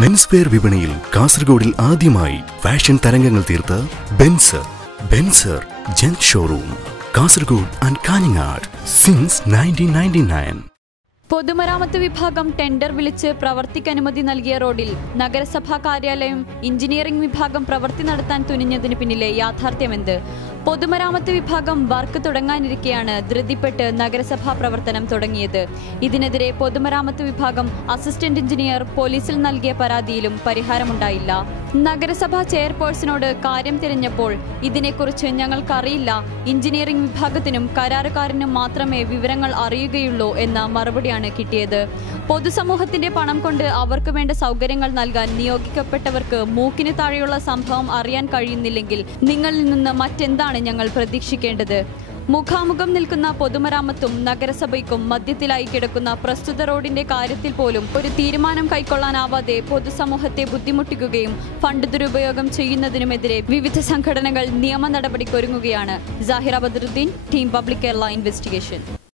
Menswear വിപണിയിൽ കാസർഗോഡിൽ ആദ്യമായി fashion തരംഗങ്ങൾ തീർത്ത Benzer gents showroom Kasaragod and Kanhangad since 1999. പൊതുമരാമത്ത് വിഭാഗം ടെൻഡർ വിളിച്ച് പ്രവർത്തിക്കനുമതി നൽകിയ റോഡിൽ നഗരസഭാ കാര്യാലയം എഞ്ചിനീയറിംഗ് വിഭാഗം പ്രവൃത്തി നടത്താൻ തുനിഞ്ഞതിന് പിന്നിലെ യാഥാർത്ഥ്യമെന്ത്? പൊതുമരാമത്ത് വിഭാഗം വർക്ക് തുടങ്ങാനിരിക്കെയാണ് ധൃതിപ്പെട്ട് നഗരസഭാ പ്രവർത്തനം തുടങ്ങിയത്. ഇതിനെതിരെ പൊതുമരാമത്ത് വിഭാഗം അസിസ്റ്റന്റ് എഞ്ചിനീയർ പോലീസിൽ നൽകിയ പരാതിയിലും പരിഹാരമുണ്ടായില്ല. നഗരസഭാ ചെയർപേഴ്സണോട് കാര്യം തിരഞ്ഞപ്പോൾ ഇതിനെക്കുറിച്ച് ഞങ്ങൾക്കറിയില്ല, എഞ്ചിനീയറിംഗ് വിഭാഗത്തിനും കരാറുകാരനും മാത്രമേ വിവരങ്ങൾ അറിയുകയുള്ളൂ എന്ന മറുപടിയാണ് കിട്ടിയത്. പൊതുസമൂഹത്തിന്റെ പണം കൊണ്ട് അവർക്ക് വേണ്ട സൗകര്യങ്ങൾ നൽകാൻ നിയോഗിക്കപ്പെട്ടവർക്ക് മൂക്കിന് താഴെയുള്ള സംഭവം അറിയാൻ കഴിയുന്നില്ലെങ്കിൽ നിങ്ങളിൽ നിന്ന് മറ്റെന്താണ് ഞങ്ങൾ പ്രതീക്ഷിക്കേണ്ടത്? മുഖാമുഖം നിൽക്കുന്ന പൊതുമരാമത്തും നഗരസഭയ്ക്കും മധ്യത്തിലായി കിടക്കുന്ന പ്രസ്തുത റോഡിന്റെ കാര്യത്തിൽ പോലും ഒരു തീരുമാനം കൈക്കൊള്ളാനാവാതെ പൊതുസമൂഹത്തെ ബുദ്ധിമുട്ടിക്കുകയും ഫണ്ട് ദുരുപയോഗം ചെയ്യുന്നതിനുമെതിരെ വിവിധ സംഘടനകൾ നിയമ നടപടിക്കൊരുങ്ങുകയാണ്. Sahira Badruddin, team public Kerala investigation.